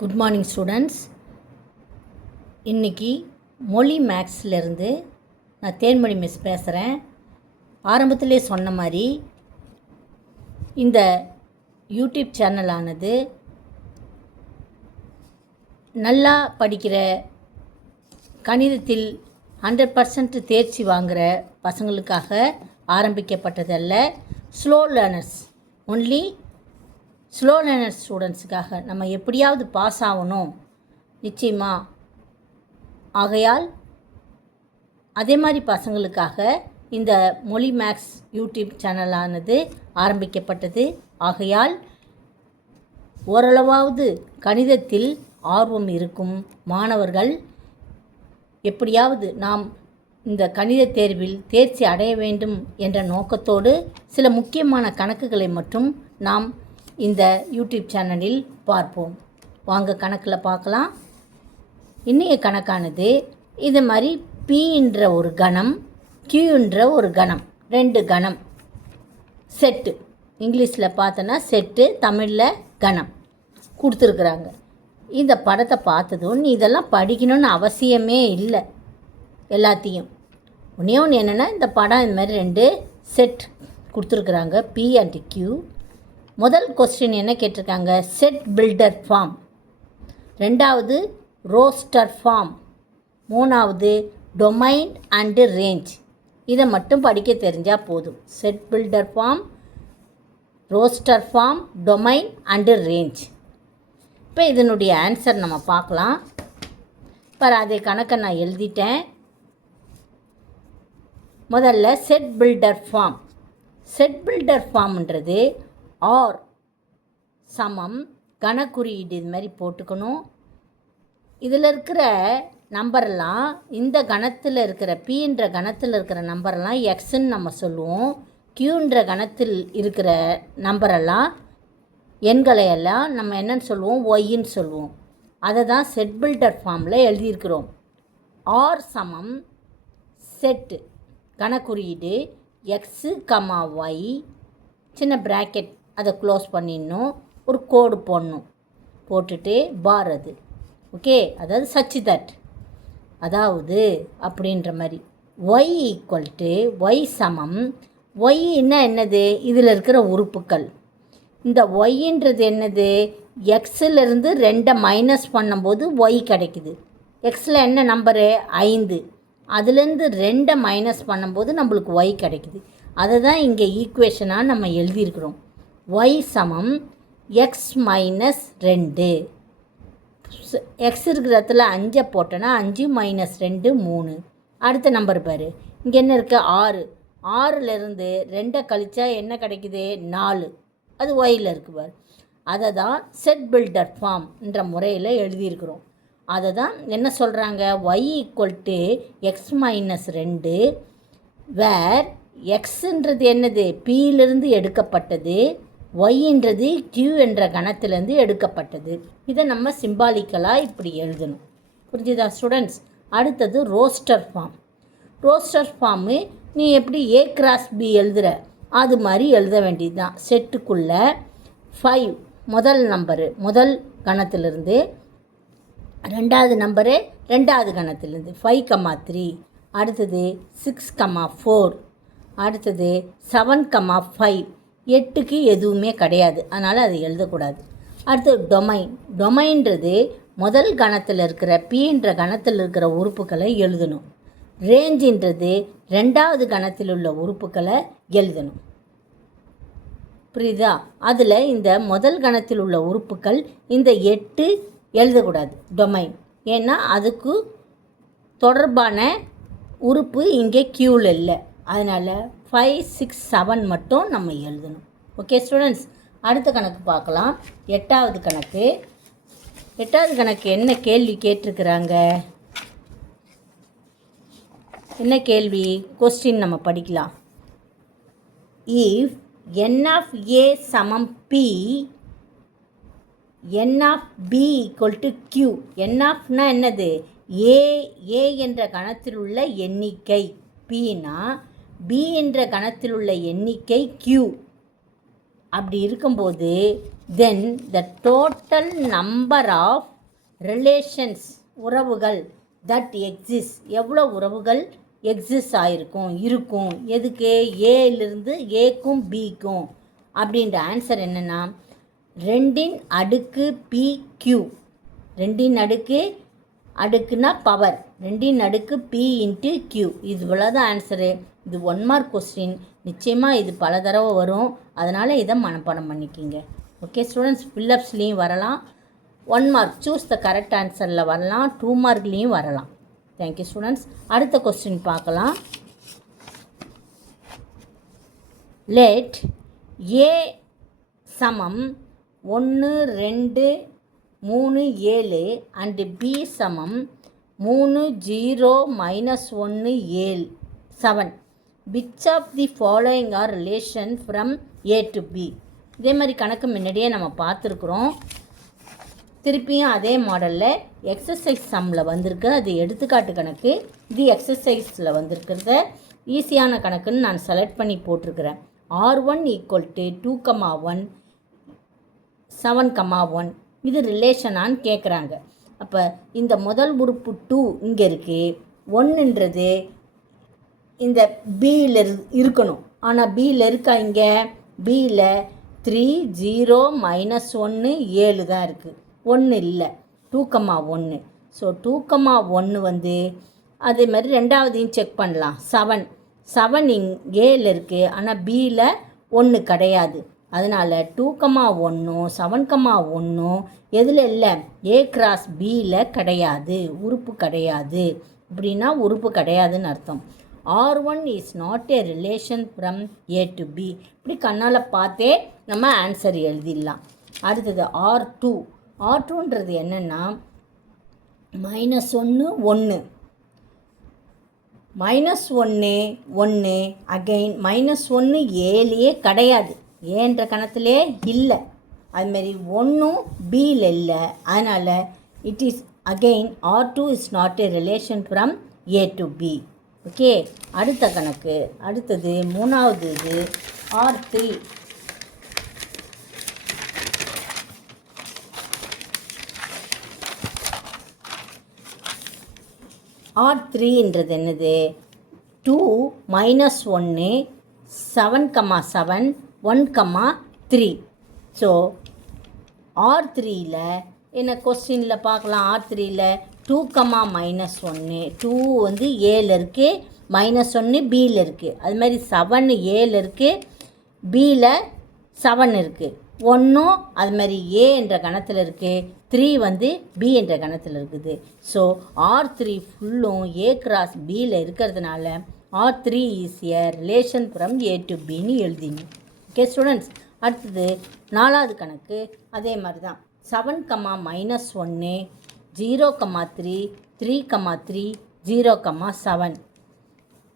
Good morning students. இன்றைக்கி மொழி மேக்ஸ்லேருந்து நான் தேன்மொழி மிஸ் பேசுகிறேன். ஆரம்பத்திலே சொன்ன மாதிரி இந்த யூடியூப் சேனலானது நல்லா படிக்கிற, கணிதத்தில் 100% தேர்ச்சி வாங்குகிற பசங்களுக்காக ஆரம்பிக்கப்பட்டதல்ல. Slow learners only, slow learner ஸ்டூடெண்ட்ஸுக்காக. நம்ம எப்படியாவது பாஸ் ஆகணும் நிச்சயமாக. ஆகையால் அதே மாதிரி பசங்களுக்காக இந்த மொழி மேக்ஸ் யூடியூப் சேனலானது ஆரம்பிக்கப்பட்டது. ஆகையால் ஓரளவாவது கணிதத்தில் ஆர்வம் இருக்கும் மாணவர்கள் எப்படியாவது நாம் இந்த கணித தேர்வில் தேர்ச்சி அடைய வேண்டும் என்ற நோக்கத்தோடு சில முக்கியமான கணக்குகளை மட்டும் நாம் இந்த யூடியூப் சேனலில் பார்ப்போம். வாங்க கணக்கில் பார்க்கலாம். இன்றைய கணக்கானது இது மாதிரி P என்ற ஒரு கணம், Q என்ற ஒரு கணம், ரெண்டு கணம் செட்டு. இங்கிலீஷில் பார்த்தோன்னா செட்டு, தமிழில் கணம் கொடுத்துருக்குறாங்க. இந்த படத்தை பார்த்ததும் நீ இதெல்லாம் படிக்கணும்னு அவசியமே இல்லை. எல்லாத்தையும் ஒன்றே ஒன்று என்னென்னா, இந்த படம் இந்த மாதிரி ரெண்டு செட் கொடுத்துருக்குறாங்க, P and Q. முதல் கொஸ்டின் என்ன கேட்டிருக்காங்க? Set builder form. ரெண்டாவது ரோஸ்டர் ஃபார்ம். மூணாவது டொமைன் அண்டு ரேஞ்ச். இதை மட்டும் படிக்க தெரிஞ்சால் போதும். Set builder form, roster form, domain and range. இப்போ இதனுடைய ஆன்சர் நம்ம பார்க்கலாம். இப்போ அதே கணக்கை நான் எழுதிட்டேன். முதல்ல set builder form. Set builder ஃபார்ம்ன்றது ஆர் சமம் கணக்குறியீடு இது மாதிரி போட்டுக்கணும். இதில் இருக்கிற நம்பரெல்லாம், இந்த கணத்தில் இருக்கிற Pன்ற கணத்தில் இருக்கிற நம்பரெல்லாம் எக்ஸ்ன்னு நம்ம சொல்லுவோம். Qன்ற கணத்தில் இருக்கிற நம்பரெல்லாம், எண்களையெல்லாம் நம்ம என்னன்னு சொல்லுவோம்? ஒய்ன்னு சொல்லுவோம். அதை தான் செட் பில்டர் ஃபார்மில் எழுதியிருக்கிறோம். ஆர் சமம் செட்டு கணக்குறியீடு எக்ஸு கமா ஒய், சின்ன ப்ராக்கெட் அதை க்ளோஸ் பண்ணிடணும், ஒரு கோடு போடணும், போட்டுட்டு பார் அது ஓகே. அதாவது சச் தட், அதாவது அப்படின்ற மாதிரி. ஒய் ஈக்குவல் டு ஒய் சமம், ஒய்ன்னா என்னது? இதில் இருக்கிற உறுப்புக்கள். இந்த ஒய்ன்றது என்னது? எக்ஸிலிருந்து 2 மைனஸ் பண்ணும்போது ஒய் கிடைக்குது. எக்ஸில் என்ன நம்பரு? 5. அதுலேருந்து 2 மைனஸ் பண்ணும்போது நம்மளுக்கு ஒய் கிடைக்குது. அதை தான் இங்கே ஈக்குவேஷனாக நம்ம எழுதியிருக்கிறோம். ஒய் சமம் எக்ஸ் மைனஸ் 2. எக்ஸ் இருக்கிற இடத்துல 5 போட்டோன்னா 5 மைனஸ் 2 3. அடுத்த நம்பர் பாரு, இங்கே என்ன இருக்குது? 6. 6லேருந்து 2 கழிச்சா என்ன கிடைக்குது? 4. அது ஒயில் இருக்குது பாரு. அதை தான் செட் பில்டர் ஃபார்ம் என்ற முறையில் எழுதியிருக்கிறோம். அதை தான் என்ன சொல்கிறாங்க? Y equal to x minus 2 where எக்ஸுன்றது என்னது? Pயிலிருந்து எடுக்கப்பட்டது, ஒய்ன்றது Q என்ற கணத்திலேருந்து எடுக்கப்பட்டது. இதை நம்ம சிம்பாலிக்கலாக இப்படி எழுதணும். புரிஞ்சுதா ஸ்டூடெண்ட்ஸ்? அடுத்தது ரோஸ்டர் ஃபார்ம். ரோஸ்டர் ஃபார்மு நீ எப்படி A கிராஸ் B எழுதுகிற அது மாதிரி எழுத வேண்டியது தான். செட்டுக்குள்ளே 5 முதல் நம்பரு முதல் கணத்திலிருந்து, ரெண்டாவது நம்பரு ரெண்டாவது கணத்திலிருந்து 5,3. அடுத்தது 6,4. அடுத்தது 7,5. 8க்கு எதுவுமே கிடையாது, அதனால் அதை எழுதக்கூடாது. அடுத்தது டொமைன். டொமைன்றது முதல் கணத்தில் இருக்கிற Pன்ற கணத்தில் இருக்கிற உறுப்புகளை எழுதணும். ரேஞ்சின்றது ரெண்டாவது கணத்தில் உள்ள உறுப்புகளை எழுதணும். புரியுதா? அதில் இந்த முதல் கணத்தில் உள்ள உறுப்புகள் இந்த 8 எழுதக்கூடாது டொமைன். ஏன்னா அதுக்கு தொடர்பான உறுப்பு இங்கே Qவில் இல்லை. அதனால் 5, 6, 7 மட்டும் நம்ம எழுதணும். ஓகே ஸ்டூடெண்ட்ஸ், அடுத்த கணக்கு பார்க்கலாம். 8வது கணக்கு. 8வது கணக்கு என்ன கேள்வி கேட்டிருக்கிறாங்க? என்ன கேள்வி? கொஸ்டின் நம்ம படிக்கலாம். இஃப் n of a சமம் P, n of b equal to Q. n ofனா என்னது? a என்ற கணத்தில் உள்ள எண்ணிக்கை Pனா, B என்ற கணத்தில் உள்ள எண்ணிக்கை Q. அப்படி இருக்கும்போது then the total number of relations உறவுகள் that exist எவ்வளோ உறவுகள் எக்ஸிஸ்ட் ஆகிருக்கும் இருக்கும் எதுக்கு ஏலிருந்து ஏக்கும் பிக்கும் அப்படின்ற ஆன்சர் என்னென்னா 2 பி கியூ 2 அடுக்குனா பவர் 2 பி இன்ட்டு கியூ இது இவ்வளோதான் ஆன்சரு. இது 1 மார்க் கொஸ்டின். நிச்சயமாக இது பல தடவை வரும், அதனால் இதை மனப்பாடம் பண்ணிக்கிங்க. ஓகே ஸ்டூடெண்ட்ஸ், ஃபில்லப்ஸ்லேயும் வரலாம், 1 மார்க் சூஸ் த கரெக்ட் ஆன்சரில் வரலாம், 2 மார்க்லேயும் வரலாம். Thank you students. அடுத்த கொஸ்டின் பார்க்கலாம். லெட் ஏ சமம் 1 2 3 7 அண்டு பி சமம் 3 0 -1 7 7. Which of the following are relation from A to B. இதே மாதிரி கணக்கு முன்னாடியே நம்ம பார்த்துருக்குறோம். திருப்பியும் அதே மாடலில் எக்ஸசைஸ் சம்மில் வந்திருக்கு, அது எடுத்துக்காட்டு கணக்கு. இது எக்ஸசைஸில் வந்திருக்கிறத ஈஸியான கணக்குன்னு நான் செலக்ட் பண்ணி போட்டிருக்கிறேன். R1 = 2, 1 7, 1 இது ரிலேஷனான்னு கேட்குறாங்க. அப்போ இந்த முதல் உறுப்பு 2 இங்கே இருக்குது, 1ன்றது இந்த பியில் இருக்கணும். ஆனால் பியில் இருக்கா? இங்கே பியில் 3 0 -1 7 தான் இருக்குது, 1 இல்லை. 2, 1. ஸோ 2, 1 வந்து அதே மாதிரி ரெண்டாவதையும் செக் பண்ணலாம். 7 ஏல இருக்குது, ஆனால் பியில் 1 கிடையாது. அதனால் 2, 1 7, 1 எதில் இல்லை? ஏ கிராஸ் பியில் கிடையாது, உறுப்பு கிடையாது. இப்படின்னா உறுப்பு கிடையாதுன்னு அர்த்தம். R1 is not a relation from A to B. இப்படி கண்ணால் பார்த்தே நம்ம ஆன்சர் எழுதிடலாம். அடுத்தது R2ன்றது என்னென்னா -1 1 -1 அகெயின் -1 ஏலியே கிடையாது, ஏன்ற கணத்திலே இல்லை. அதுமாரி 1 பியில் இல்லை. அதனால் it is again R2 is not a relation from A to B. Okay, அடுத்த கணக்கு. அடுத்தது மூணாவது இது R3. R3ன்றது என்னது? 2 -1 7, 7 1, 3. ஸோ R3யில் என்ன கொஸ்டினில் பார்க்கலாம். R3யில் 2, -1 2 வந்து ஏல இருக்குது, -1 பியில் இருக்குது. அதுமாதிரி 7 ஏல இருக்குது, பியில் 7 இருக்குது, 1 அதுமாதிரி ஏ என்ற கணத்தில் இருக்குது, 3 வந்து பி என்ற கணத்தில் இருக்குது. ஸோ R3 ஃபுல்லும் ஏ கிராஸ் பியில் இருக்கிறதுனால R3 is A relation from A to பின்னு எழுதினோம். Okay students. அடுத்தது நாலாவது கணக்கு. அதே மாதிரி தான் 7, -1 0, 3 3, 3 0, 7.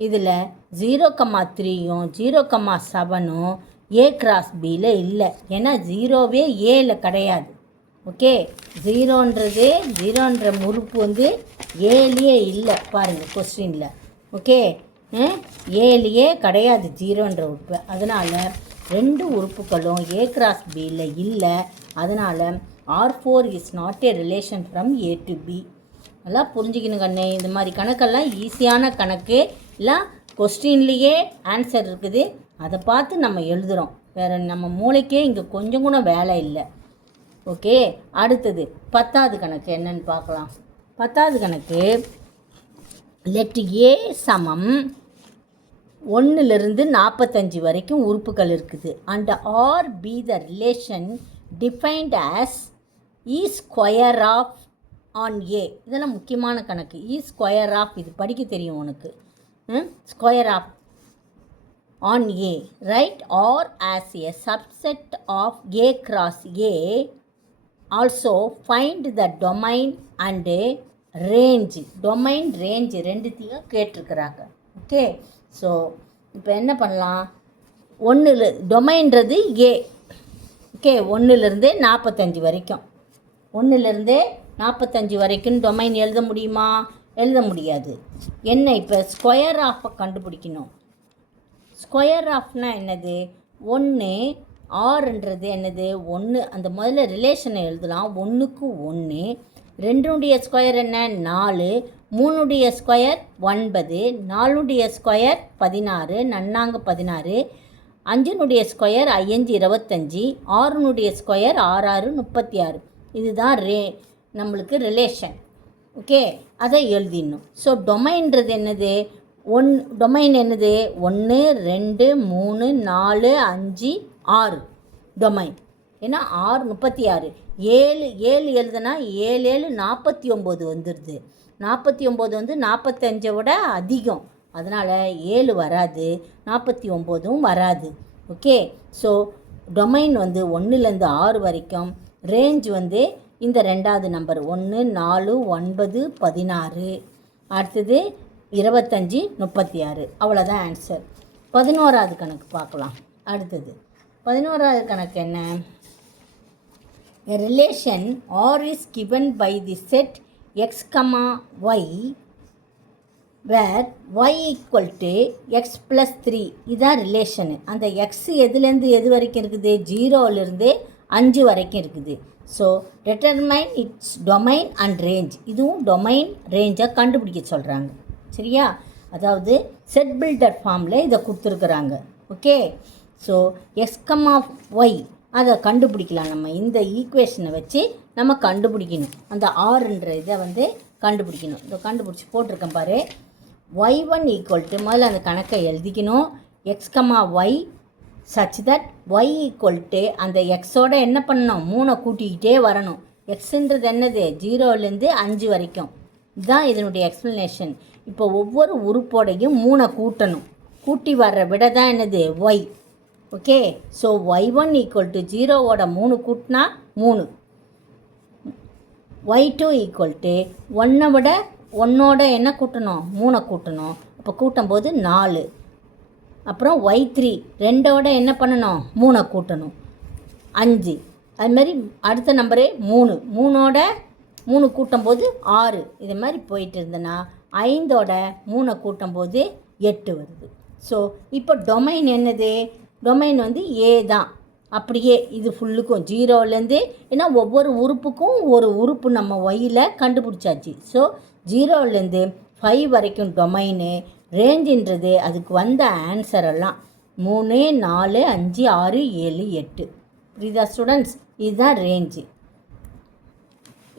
இதில் 0, 3யும் 0, 7ம் ஏ கிராஸ் பியில் இல்லை, ஏன்னா 0வே ஏல கிடையாது. ஓகே, 0ன்ற உறுப்பு வந்து ஏலியே இல்லை பாருங்கள் கொஸ்டினில். ஓகே, ஏலியே கிடையாது 0ன்ற உறுப்பு. அதனால் 2 உறுப்புகளும் ஏ கிராஸ் பியில் இல்லை. அதனால் R4 is not a relation from A to B. நல்லா புரிஞ்சுக்கணும் கண்ணே. இந்த மாதிரி கணக்கெல்லாம் ஈஸியான கணக்கு, இல்லை கொஸ்டின்லேயே ஆன்சர் இருக்குது, அதை பார்த்து நம்ம எழுதுகிறோம். வேறு நம்ம மூளைக்கே இங்கே கொஞ்சம் கூட வேலை இல்லை. ஓகே, அடுத்தது 10வது கணக்கு என்னன்னு பார்க்கலாம். 10வது கணக்கு லெட் ஏ சமம் 1லிருந்து 45 வரைக்கும் உறுப்புகள் இருக்குது. And R be the relation defined as E square of on A. இதெல்லாம் முக்கியமான கணக்கு. இ ஸ்கொயர் ஆஃப் இது படிக்க தெரியும் உனக்கு. Square of on a write R as a subset of A cross A. Also find the domain and range. Domain range ரெண்டுத்தையும் கேட்டிருக்கிறாங்க. Okay, so இப்போ என்ன பண்ணலாம்? டொமைன்றது ஏ. ஓகே, 1லிருந்தே 45 வரைக்கும், 1லிருந்தே 45 வரைக்கும் டொமைன் எழுத முடியுமா? எழுத முடியாது. என்ன இப்போ ஸ்கொயர் ஆஃபை கண்டுபிடிக்கணும். ஸ்கொயர் ஆஃப்னா என்னது? 1 ஆறுன்றது என்னது 1. அந்த முதல்ல ரிலேஷனை எழுதலாம். 1க்கு 1. 2னுடைய ஸ்கொயர் என்ன 4, 3னுடைய ஸ்கொயர் 9, 4னுடைய ஸ்கொயர் 16, நன்னாங்க 16, 5னுடைய ஸ்கொயர் 5 25, 6னுடைய ஸ்கொயர் 6 36. இதுதான் நம்மளுக்கு ரிலேஷன். ஓகே, அதை எழுதிடணும். ஸோ டொமைன்றது என்னது டொமைன் என்னது 1 2 3 4 5 6 டொமைன். ஏன்னா 6 36, 7 எழுதுனா 7 7 49 வந்துடுது. 49 வந்து 45 விட அதிகம், அதனால் 7 வராது, 49ம் வராது. ஓகே, ஸோ டொமைன் வந்து 1லேருந்து 6 வரைக்கும். ரேஞ்ச் வந்து இந்த ரெண்டாவது நம்பர் 1 4 9 16, அடுத்தது 25 36. அவ்வளோதான் ஆன்சர். 11வது கணக்கு பார்க்கலாம். அடுத்தது 11வது கணக்கு என்ன? A relation R is given by the set x, y where y equal to x plus 3. இதான் ரிலேஷனு. அந்த x எதுலேருந்து எது வரைக்கும் இருக்குது? 0லேருந்து 5 வரைக்கும் இருக்குது. So determine its domain and range. இதுவும் டொமைன் ரேஞ்சை கண்டுபிடிக்க சொல்கிறாங்க. சரியா? அதாவது செட் பில்டர் ஃபார்மில் இதை கொடுத்துருக்குறாங்க. ஓகே, ஸோ எக்ஸ், ஒய் அதை கண்டுபிடிக்கலாம். நம்ம இந்த ஈக்குவேஷனை வச்சு நம்ம கண்டுபிடிக்கணும். அந்த ஆறுன்ற இதை வந்து கண்டுபிடிக்கணும். இதை கண்டுபிடிச்சி போட்டிருக்கேன் பாரு. y1 ஈக்குவல் டு முதல்ல அந்த கணக்கை எழுதிக்கணும். X, y such that y equal to அந்த எக்ஸோட என்ன பண்ணணும்? 3 கூட்டிக்கிட்டே வரணும். எக்ஸுன்றது என்னது? 0லேருந்து 5 வரைக்கும். இதுதான் இதனுடைய எக்ஸ்ப்ளனேஷன். இப்போ ஒவ்வொரு உறுப்போடையும் 3 கூட்டணும். கூட்டி வர்ற விட தான் என்னது? Y. Okay, so y1 equal to 0வோட 3 கூட்டினா 3. y2 ஈக்குவல் டு 1 விட 1ஓட என்ன கூட்டணும்? 3 கூட்டணும். அப்போ கூட்டும்போது 4. அப்புறம் y3 2ஓட என்ன பண்ணணும்? 3 கூட்டணும், 5. அதுமாதிரி அடுத்த நம்பரு 3, 3ஓட 3 கூட்டும்போது 6. இது மாதிரி போயிட்டு இருந்தேன்னா 5ஓட 3 கூட்டும்போது 8 வருது. ஸோ இப்போ டொமைன் என்னது? டொமைன் வந்து ஏ தான். அப்படியே இது ஃபுல்லுக்கும் 0லேருந்து, ஏன்னா ஒவ்வொரு உறுப்புக்கும் ஒரு உறுப்பு நம்ம ஒய்யில் கண்டுபிடிச்சாச்சு. ஸோ 0லேருந்து 5 வரைக்கும் டொமைனு. ரேஞ்சுன்றது அதுக்கு வந்த ஆன்சரெல்லாம் 3 4 5 6 7 8. புரியுதா ஸ்டூடெண்ட்ஸ்? இதுதான் ரேஞ்சு.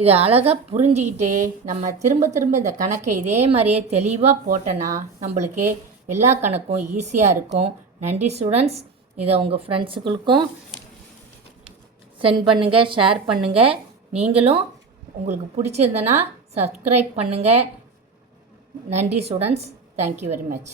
இதை அழகாக புரிஞ்சிக்கிட்டு நம்ம திரும்ப திரும்ப இந்த கணக்கை இதே மாதிரியே தெளிவாக போட்டோன்னா நம்மளுக்கு எல்லா கணக்கும் ஈஸியாக இருக்கும். நன்றி ஸ்டூடெண்ட்ஸ். இதை உங்கள் ஃப்ரெண்ட்ஸுகளுக்கும் சென்ட் பண்ணுங்கள், ஷேர் பண்ணுங்கள். நீங்களும் உங்களுக்கு பிடிச்சிருந்தனா சப்ஸ்கிரைப் பண்ணுங்கள். நன்றி ஸ்டூடெண்ட்ஸ். Thank you very much.